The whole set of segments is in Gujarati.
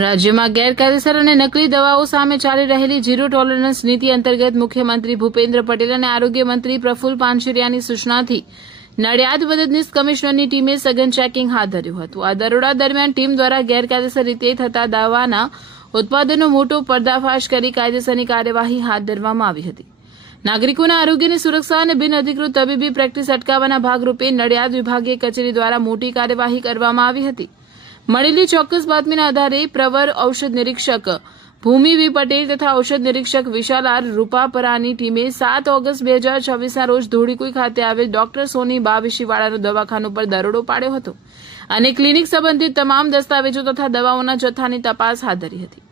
રાજ્યમાં ગેરકાયદેસર અને નકલી દવાઓ સામે ચાલી રહેલી ઝીરો ટોલરન્સ નીતિ અંતર્ગત મુખ્યમંત્રી ભૂપેન્દ્ર પટેલ અને આરોગ્ય મંત્રી પ્રફુલ્લ પાનશેરિયાની સૂચનાથી નડિયાદ મદદનીશ કમિશનરની ટીમે સઘન ચેકિંગ હાથ ધર્યું હતું. આ દરોડા દરમિયાન ટીમ દ્વારા ગેરકાયદેસર રીતે થતા દવાના ઉત્પાદનનો મોટો પર્દાફાશ કરી કાયદેસરની કાર્યવાહી હાથ ધરવામાં આવી હતી. નાગરિકોના આરોગ્યની સુરક્ષા અને બિનઅધિકૃત તબીબી પ્રેક્ટિસ અટકાવવાના ભાગરૂપે નડિયાદ વિભાગીય કચેરી દ્વારા મોટી કાર્યવાહી કરવામાં આવી હતી. મળેલી ચોક્કસ બાતમીના આધારે પ્રવર ઔષધ નિરીક્ષક ભૂમિ વી પટેલ તથા ઔષધ નિરીક્ષક વિશાલ આર રૂપાપરાની ટીમે 7 ઓગસ્ટ 2024ના રોજ ધોળીકુઈ ખાતે આવેલ ડોક્ટર સોની બાવીશીવાળાનું દવાખાનું પર દરોડો પાડ્યો હતો અને ક્લિનિક સંબંધિત તમામ દસ્તાવેજો તથા દવાઓના જથ્થાની તપાસ હાથ ધરી હતી.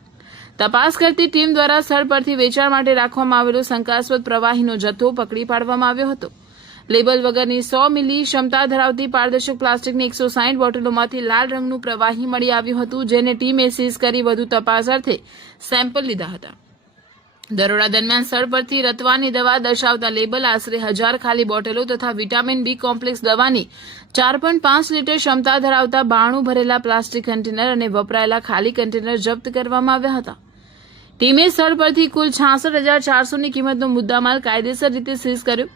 તપાસ કરતી ટીમ દ્વારા સ્થળ પરથી વેચાણ માટે રાખવામાં આવેલો શંકાસ્પદ પ્રવાહીનો જથ્થો પકડી પાડવામાં આવ્યો હતો. લેબલ વગરની 100 મિલી ક્ષમતા ધરાવતી પારદર્શક પ્લાસ્ટિકની 160 બોટલોમાંથી લાલ રંગનું પ્રવાહી મળી આવ્યું હતું, જેને ટીમે સીઝ કરી વધુ તપાસ અર્થે સેમ્પલ લીધા હતા. દરોડા દરમિયાન સ્થળ પરથી રતવાની દવા દર્શાવતા લેબલ, આશરે 1000 ખાલી બોટલો તથા વિટામિન બી કોમ્પ્લેક્સ દવાની 4.5 લીટર ક્ષમતા ધરાવતા 92 ભરેલા પ્લાસ્ટિક કન્ટેનર અને વપરાયેલા ખાલી કન્ટેનર જપ્ત કરવામાં આવ્યા હતા. ટીમે સ્થળ પરથી કુલ 66,400ની કિંમતનો મુદ્દામાલ કાયદેસર રીતે સીઝ કર્યો.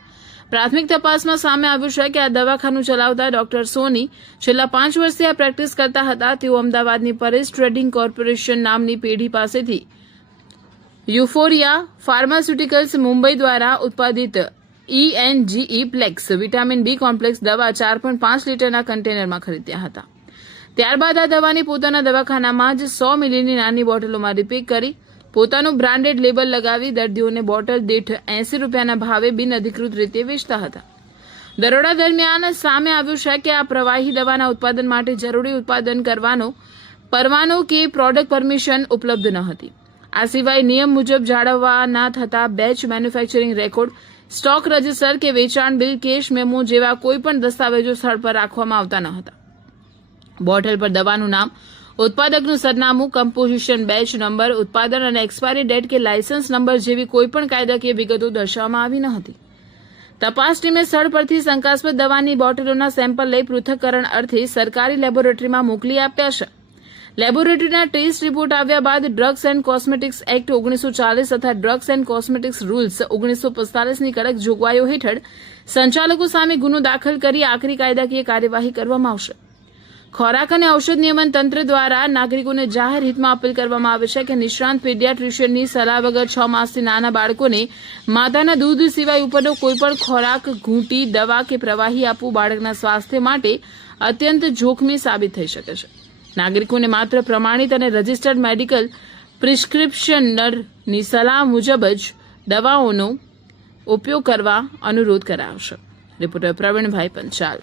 પ્રાથમિક તપાસમાં સામે આવ્યું છે કે આ દવાખાનું ચલાવતા ડોક્ટર સોની છેલ્લા 5 વર્ષથી આ પ્રેક્ટિસ કરતા હતા. તેઓ અમદાવાદની પરેશ ટ્રેડિંગ કોર્પોરેશન નામની પેઢી પાસેથી યુફોરિયા ફાર્માસ્યુટિકલ્સ મુંબઈ દ્વારા ઉત્પાદિત ENGE પ્લેક્સ વિટામિન બી કોમ્પ્લેક્સ દવા 4.5 લીટરના કન્ટેનરમાં ખરીદ્યા હતા. ત્યારબાદ આ દવાની પોતાના દવાખાનામાં જ 100 મિલીની નાની બોટલોમાં રિપેક કરી પોતાનું બ્રાન્ડેડ લેબલ લગાવી દર્દીઓને બોટલ દીઠ 80 રૂપિયાના ભાવે બિનઅધિકૃત રીતે વેચતા હતા. દરોડા દરમિયાન સામે આવ્યું છે કે આ પ્રવાહી દવાના ઉત્પાદન માટે જરૂરી ઉત્પાદન કરવાનો પરવાનો કે પ્રોડક્ટ પરમિશન ઉપલબ્ધ ન હતી. આ સિવાય નિયમ મુજબ જાળવવાના થતા batch manufacturing record, stock register કે વેચાણ બિલ, કેશ મેમો જેવા કોઈપણ દસ્તાવેજો સ્થળ પર રાખવામાં આવતા ન હતા. બોટલ પર દવાનું નામ, ઉત્પાદકનું સરનામું, કમ્પોઝિશન, બેચ નંબર, ઉત્પાદન અને એક્સપાયરી ડેટ કે લાયસન્સ નંબર જેવી કોઈપણ કાયદાકીય વિગતો દર્શાવવામાં આવી ન હતી. તપાસ ટીમે સ્થળ પરથી શંકાસ્પદ દવાની બોટલોના સેમ્પલ લઈ પૃથ્થકરણ અર્થે સરકારી લેબોરેટરીમાં મોકલી આપ્યા છે. લેબોરેટરીના ટેસ્ટ રિપોર્ટ આવ્યા બાદ ડ્રગ્સ એન્ડ કોસ્મેટિક્સ એક્ટ 1940 તથા ડ્રગ્સ એન્ડ કોસ્મેટિક્સ રૂલ્સ 1945ની કડક જોગવાઈઓ હેઠળ સંચાલકો સામે ગુનો દાખલ કરી આખરી કાયદાકીય કાર્યવાહી કરવામાં આવશે. ખોરાક અને ઔષધ નિયમન તંત્ર દ્વારા નાગરિકોને જાહેર હિતમાં અપીલ કરવામાં આવે છે કે નિષ્ણાંત પીડિયાટ્રિશિયનની સલાહ વગર 6 માસથી નાના બાળકોને માતાના દૂધ સિવાય ઉપરનો કોઈપણ ખોરાક, ઘૂંટી, દવા કે પ્રવાહી આપવું બાળકના સ્વાસ્થ્ય માટે અત્યંત જોખમી સાબિત થઈ શકે છે. નાગરિકોને માત્ર પ્રમાણિત અને રજિસ્ટર્ડ મેડિકલ પ્રિસ્ક્રિપ્શનરની સલાહ મુજબ જ દવાઓનો ઉપયોગ કરવા અનુરોધ કરાવશે. રિપોર્ટર પ્રવીણભાઈ પંચાલ.